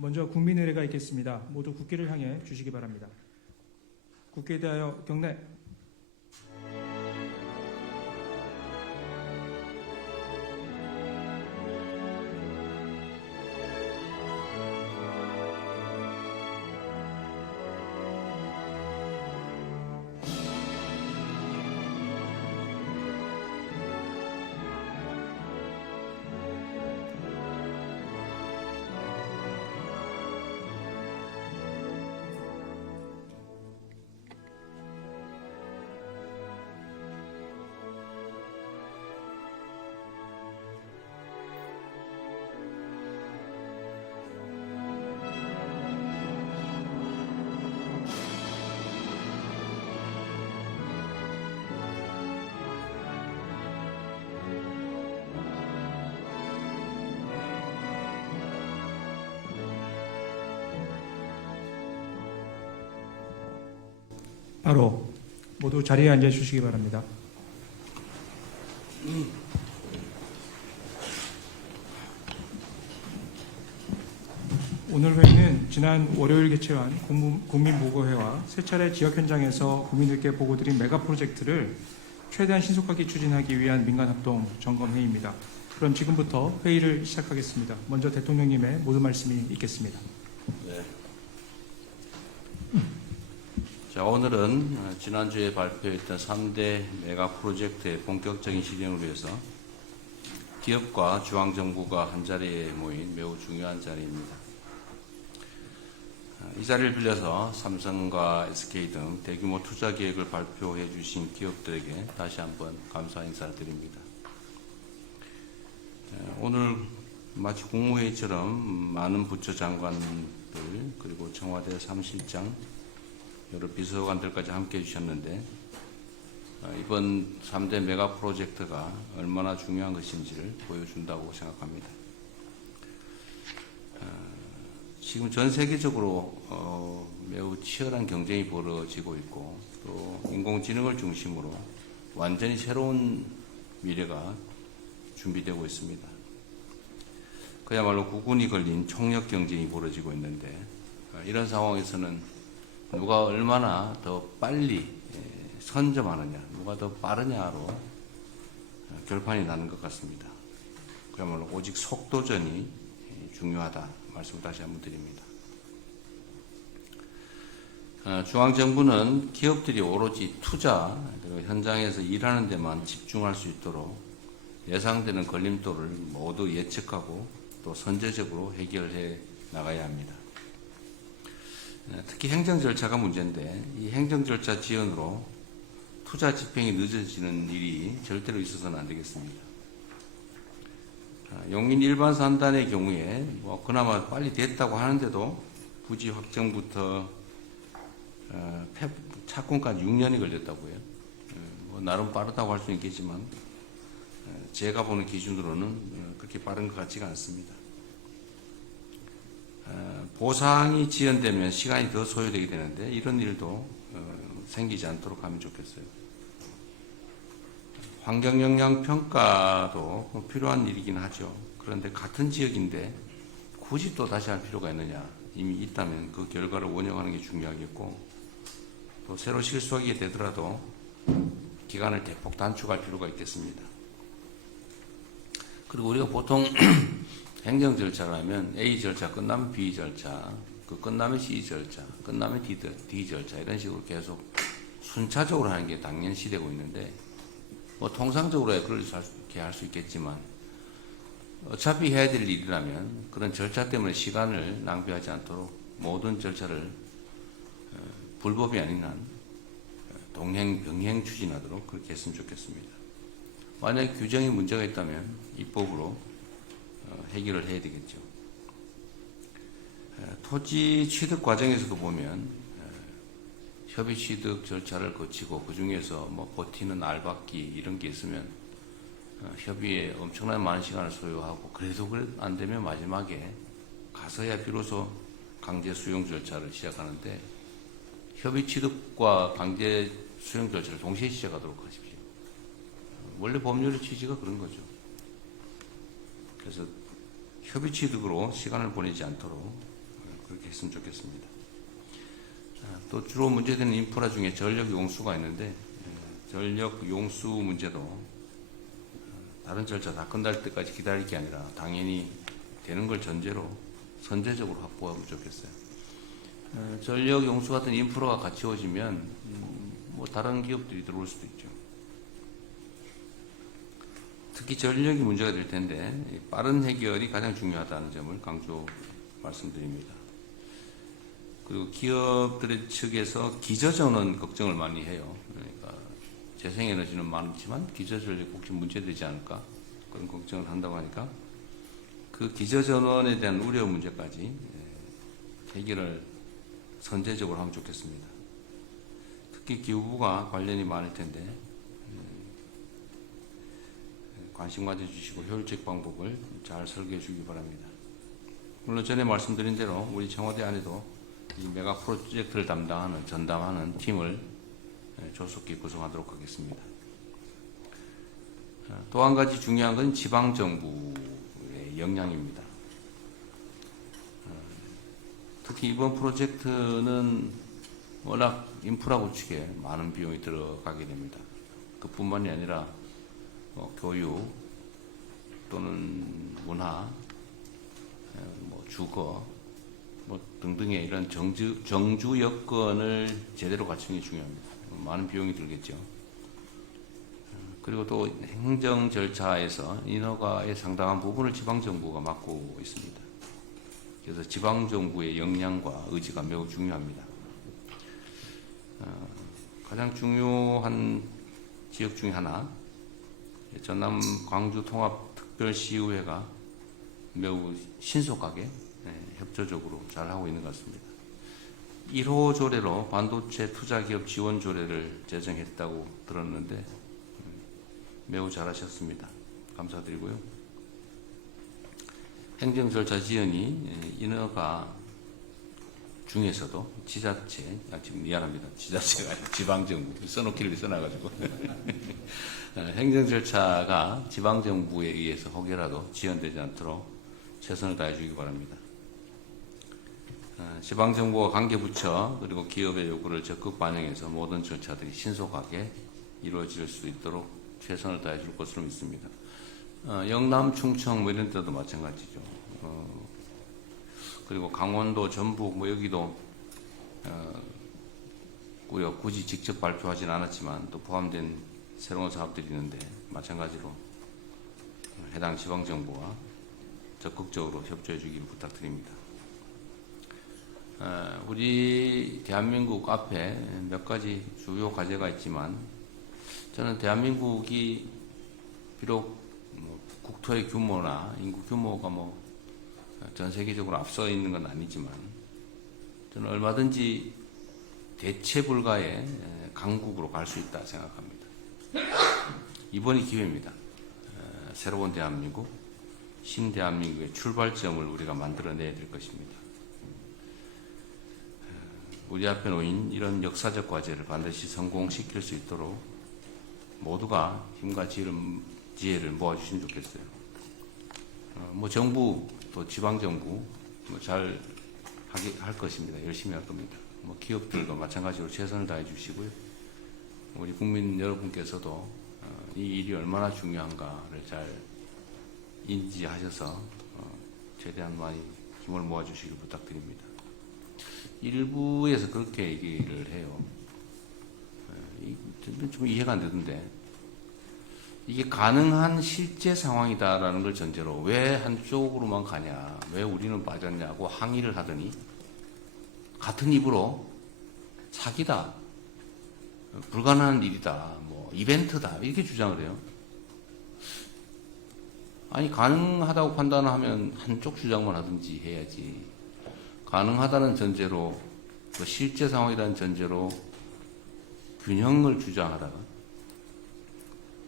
먼저 국민의례가 있겠습니다. 모두 국기를 향해 주시기 바랍니다. 국기에 대하여 경례. 바로 모두 자리에 앉아 주시기 바랍니다. 오늘 회의는 지난 월요일 개최한 국민보고회와 세 차례 지역 현장에서 국민들께 보고드린 메가 프로젝트를 최대한 신속하게 추진하기 위한 민간합동 점검회의입니다. 그럼 지금부터 회의를 시작하겠습니다. 먼저 대통령님의 모든 말씀이 있겠습니다. 네. 자, 오늘은 지난주에 발표했던 3대 메가 프로젝트의 본격적인 실행을 위해서 기업과 중앙정부가 한자리에 모인 매우 중요한 자리입니다. 이 자리를 빌려서 삼성과 SK 등 대규모 투자 계획을 발표해 주신 기업들에게 다시 한번 감사 인사를 드립니다. 오늘 마치 국무회의처럼 많은 부처 장관들 그리고 청와대 사무실장 여러 비서관들까지 함께해 주셨는데 이번 3대 메가 프로젝트가 얼마나 중요한 것인지를 보여준다고 생각합니다. 지금 전 세계적으로 매우 치열한 경쟁이 벌어지고 있고 또 인공지능을 중심으로 완전히 새로운 미래가 준비되고 있습니다. 그야말로 구군이 걸린 총력 경쟁이 벌어지고 있는데 이런 상황에서는 누가 얼마나 더 빨리 선점하느냐, 누가 더 빠르냐로 결판이 나는 것 같습니다. 그야말로 오직 속도전이 중요하다 말씀을 다시 한번 드립니다. 중앙정부는 기업들이 오로지 투자 그리고 현장에서 일하는 데만 집중할 수 있도록 예상되는 걸림돌을 모두 예측하고 또 선제적으로 해결해 나가야 합니다. 특히 행정 절차가 문제인데 이 행정 절차 지연으로 투자 집행이 늦어지는 일이 절대로 있어서는 안 되겠습니다. 용인 일반 산단의 경우에 그나마 빨리 됐다고 하는데도 부지 확정부터 착공까지 6년이 걸렸다고요. 나름 빠르다고 할 수는 있겠지만 제가 보는 기준으로는 그렇게 빠른 것 같지가 않습니다. 보상이 지연되면 시간이 더 소요되게 되는데 이런 일도 생기지 않도록 하면 좋겠어요. 환경영향평가도 필요한 일이긴 하죠. 그런데 같은 지역인데 굳이 또 다시 할 필요가 있느냐. 이미 있다면 그 결과를 원용하는 게 중요하겠고 또 새로 실수하게 되더라도 기간을 대폭 단축할 필요가 있겠습니다. 그리고 우리가 보통 행정 절차를 하면 A 절차 끝나면 B 절차, 그 끝나면 C 절차, 끝나면 D 절차 이런 식으로 계속 순차적으로 하는 게 당연시되고 있는데 통상적으로 그렇게 할 수 있겠지만 어차피 해야 될 일이라면 그런 절차 때문에 시간을 낭비하지 않도록 모든 절차를 불법이 아닌 한 동행 병행 추진하도록 그렇게 했으면 좋겠습니다. 만약에 규정에 문제가 있다면 입법으로 해결을 해야 되겠죠. 토지 취득 과정에서도 보면 협의 취득 절차를 거치고 그 중에서 버티는 알박기 이런 게 있으면 협의에 엄청나게 많은 시간을 소요하고 그래도 안 되면 마지막에 가서야 비로소 강제 수용 절차를 시작하는데 협의 취득과 강제 수용 절차를 동시에 시작하도록 하십시오. 원래 법률의 취지가 그런 거죠. 그래서 협의 취득으로 시간을 보내지 않도록 그렇게 했으면 좋겠습니다. 또 주로 문제되는 인프라 중에 전력 용수가 있는데 전력 용수 문제도 다른 절차 다 끝날 때까지 기다릴 게 아니라 당연히 되는 걸 전제로 선제적으로 확보하면 좋겠어요. 전력 용수 같은 인프라가 갖추어지면 뭐 다른 기업들이 들어올 수도 있죠. 특히 전력이 문제가 될 텐데 빠른 해결이 가장 중요하다는 점을 강조 말씀드립니다. 그리고 기업들의 측에서 기저전원 걱정을 많이 해요. 그러니까 재생에너지는 많지만 기저전력 혹시 문제되지 않을까 그런 걱정을 한다고 하니까 그 기저전원에 대한 우려 문제까지 해결을 선제적으로 하면 좋겠습니다. 특히 기후부가 관련이 많을 텐데 관심 가져주시고 효율적 방법을 잘 설계해 주기 바랍니다. 물론 전에 말씀드린 대로 우리 청와대 안에도 이 메가 프로젝트를 전담하는 팀을 조속히 구성하도록 하겠습니다. 또 한 가지 중요한 건 지방정부의 역량입니다. 특히 이번 프로젝트는 워낙 인프라 구축에 많은 비용이 들어가게 됩니다. 그뿐만이 아니라 교육 또는 문화, 주거 등등의 이런 정주 여건을 제대로 갖추는 게 중요합니다. 많은 비용이 들겠죠. 그리고 또 행정 절차에서 인허가의 상당한 부분을 지방정부가 맡고 있습니다. 그래서 지방정부의 역량과 의지가 매우 중요합니다. 가장 중요한 지역 중에 하나, 전남 광주 통합특별시의회가 매우 신속하게 협조적으로 잘 하고 있는 것 같습니다. 1호 조례로 반도체 투자기업 지원 조례를 제정했다고 들었는데 매우 잘하셨습니다. 감사드리고요. 행정 절차 지연이 인허가 중에서도 지자체, 지금 미안합니다. 지자체가 아니라 지방정부 써놓기를 써놔가지고 행정 절차가 지방정부에 의해서 혹여라도 지연되지 않도록 최선을 다해주기 바랍니다. 지방정부와 관계부처 그리고 기업의 요구를 적극 반영해서 모든 절차들이 신속하게 이루어질 수 있도록 최선을 다해줄 것으로 믿습니다. 영남, 충청 이런 데도 마찬가지죠. 그리고 강원도, 전북 여기도 굳이 직접 발표하진 않았지만 또 포함된 새로운 사업들이 있는데 마찬가지로 해당 지방정부와 적극적으로 협조해 주기를 부탁드립니다. 우리 대한민국 앞에 몇 가지 주요 과제가 있지만 저는 대한민국이 비록 국토의 규모나 인구 규모가 전 세계적으로 앞서 있는 건 아니지만 저는 얼마든지 대체 불가의 강국으로 갈 수 있다 생각합니다. 이번이 기회입니다. 새로운 대한민국, 신대한민국의 출발점을 우리가 만들어내야 될 것입니다. 우리 앞에 놓인 이런 역사적 과제를 반드시 성공시킬 수 있도록 모두가 힘과 지혜를 모아주시면 좋겠어요. 정부 또 지방정부 잘 할 것입니다. 열심히 할 겁니다. 기업들도 마찬가지로 최선을 다해 주시고요. 우리 국민 여러분께서도 이 일이 얼마나 중요한가를 잘 인지하셔서 최대한 많이 힘을 모아주시길 부탁드립니다. 일부에서 그렇게 얘기를 해요. 좀 이해가 안 되던데 이게 가능한 실제 상황이다라는 걸 전제로 왜 한쪽으로만 가냐, 왜 우리는 빠졌냐고 항의를 하더니 같은 입으로 사기다, 불가능한 일이다, 이벤트다 이렇게 주장을 해요. 아니 가능하다고 판단하면 한쪽 주장만 하든지 해야지. 가능하다는 전제로 또 실제 상황이라는 전제로 균형을 주장하다가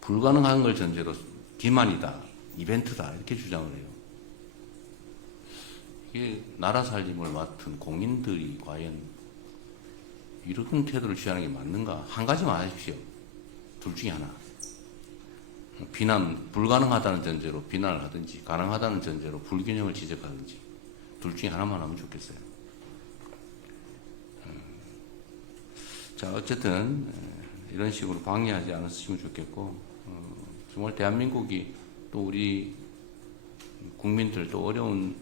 불가능한 걸 전제로 기만이다, 이벤트다 이렇게 주장을 해요. 이게 나라 살림을 맡은 공인들이 과연 이런 태도를 취하는 게 맞는가? 한 가지만 하십시오. 둘 중에 하나. 불가능하다는 전제로 비난을 하든지 가능하다는 전제로 불균형을 지적하든지 둘 중에 하나만 하면 좋겠어요. 자, 어쨌든 이런 식으로 방해하지 않았으면 좋겠고, 정말 대한민국이 또 우리 국민들 또 어려운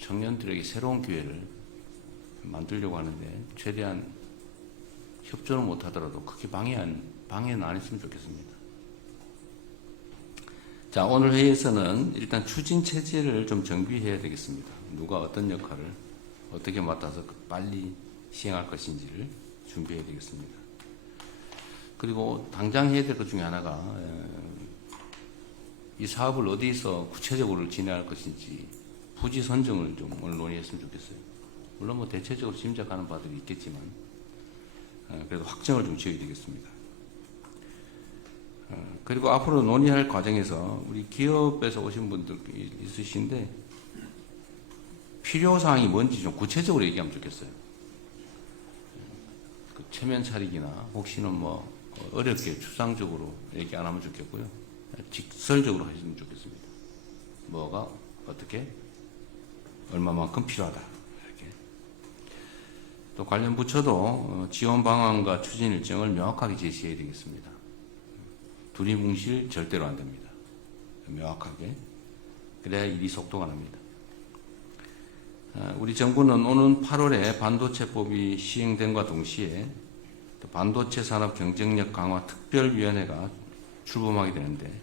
청년들에게 새로운 기회를 만들려고 하는데 최대한 협조는 못하더라도 크게 방해는 안 했으면 좋겠습니다. 자, 오늘 회의에서는 일단 추진 체제를 좀 정비해야 되겠습니다. 누가 어떤 역할을 어떻게 맡아서 빨리 시행할 것인지를 준비해야 되겠습니다. 그리고 당장 해야 될 것 중에 하나가 이 사업을 어디서 구체적으로 진행할 것인지 부지 선정을 좀 오늘 논의했으면 좋겠어요. 물론 뭐 대체적으로 짐작하는 바들이 있겠지만 그래도 확정을 좀 지어야 되겠습니다. 그리고 앞으로 논의할 과정에서 우리 기업에서 오신 분들이 있으신데 필요사항이 뭔지 좀 구체적으로 얘기하면 좋겠어요. 그 체면 차리기나 혹시는 뭐 어렵게 추상적으로 얘기 안 하면 좋겠고요. 직설적으로 하시면 좋겠습니다. 뭐가 어떻게 얼마만큼 필요하다. 이렇게. 또 관련 부처도 지원 방안과 추진 일정을 명확하게 제시해야 되겠습니다. 두리뭉실 절대로 안 됩니다. 명확하게. 그래야 일이 속도가 납니다. 우리 정부는 오는 8월에 반도체법이 시행됨과 동시에 반도체 산업 경쟁력 강화 특별위원회가 출범하게 되는데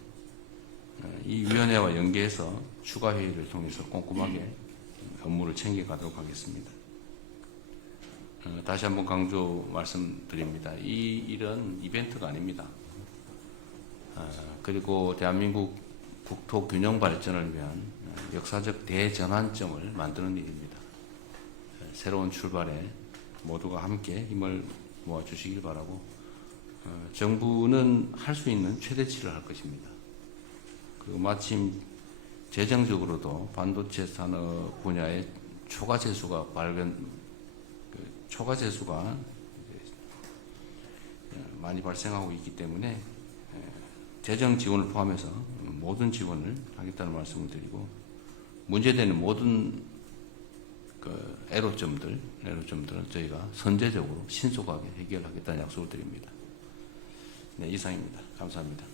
이 위원회와 연계해서 추가 회의를 통해서 꼼꼼하게 업무를 챙겨가도록 하겠습니다. 다시 한번 강조 말씀드립니다. 이 일은 이벤트가 아닙니다. 그리고 대한민국 국토 균형 발전을 위한 역사적 대전환점을 만드는 일입니다. 새로운 출발에 모두가 함께 힘을 모아주시길 바라고 정부는 할 수 있는 최대치를 할 것입니다. 그리고 마침 재정적으로도 반도체 산업 분야의 초과 재수가 많이 발생하고 있기 때문에 재정 지원을 포함해서 모든 지원을 하겠다는 말씀을 드리고 문제되는 모든 그 애로점들은 저희가 선제적으로 신속하게 해결하겠다는 약속을 드립니다. 네, 이상입니다. 감사합니다.